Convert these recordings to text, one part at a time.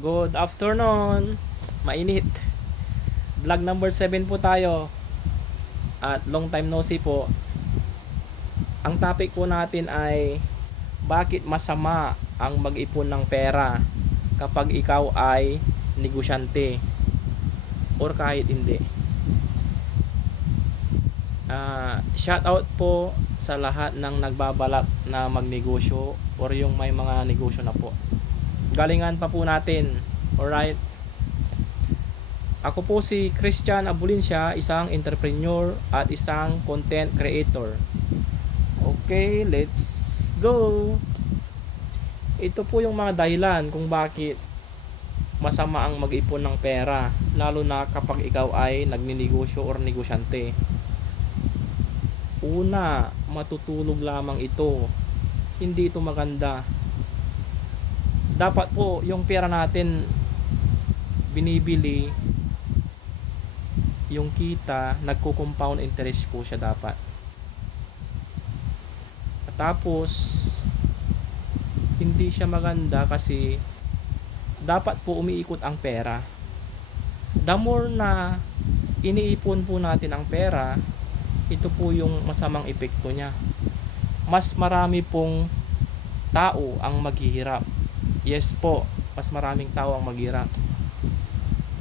Good afternoon. Mainit. Vlog number 7 po tayo. At long time no see po. Ang topic po natin ay bakit masama ang mag-ipon ng pera kapag ikaw ay negosyante or kahit hindi. Shout out po sa lahat ng nagbabalak na magnegosyo or yung may mga negosyo na po. Galingan pa po natin. Alright. Ako po si Christian Abulincia, isang entrepreneur at isang content creator. Okay, let's go! Ito po yung mga dahilan kung bakit masama ang mag-ipon ng pera, lalo na kapag ikaw ay nagninegosyo or negosyante. Una, matutulog lamang ito. Hindi ito maganda. Dapat po yung pera natin binibili, yung kita, nagko-compound interest po siya dapat. At tapos, hindi siya maganda kasi dapat po umiikot ang pera. The more na iniipon po natin ang pera, ito po yung masamang epekto niya. Mas marami pong tao ang maghihirap. Yes po, mas maraming tao ang maghihirap.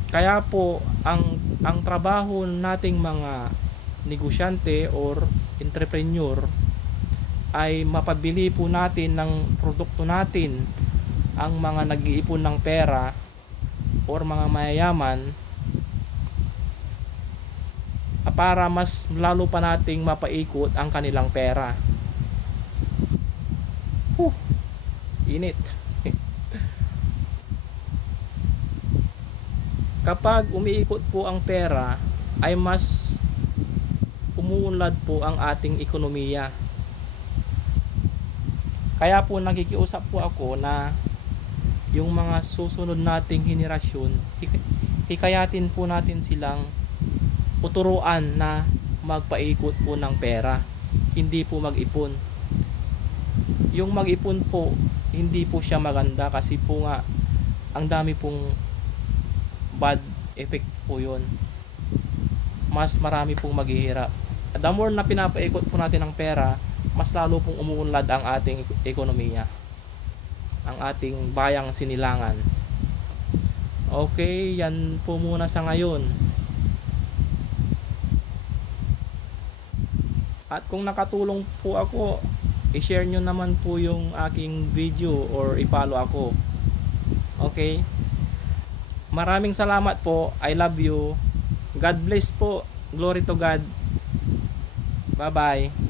Kaya po ang trabaho nating mga negosyante or entrepreneur ay mapabili po natin ng produkto natin ang mga nag-iipon ng pera or mga mayayaman, para mas lalo pa nating mapaikot ang kanilang pera. Init. Kapag umiikot po ang pera, ay mas umuunlad po ang ating ekonomiya. Kaya po nakikiusap po ako na yung mga susunod nating henerasyon, hikayatin po natin silang uturuan na magpaikot po ng pera, hindi po mag-ipon. Yung mag-ipon po, hindi po siya maganda kasi po nga ang dami pong bad effect po yun. Mas marami pong maghihirap. The more na pinapaikot po natin ang pera, mas lalo pong umuunlad ang ating ekonomiya, ang ating bayang sinilangan. Okay, yan po muna sa ngayon. At kung nakatulong po ako, i-share nyo naman po yung aking video or i-follow ako. Okay? Maraming salamat po. I love you. God bless po. Glory to God. Bye bye.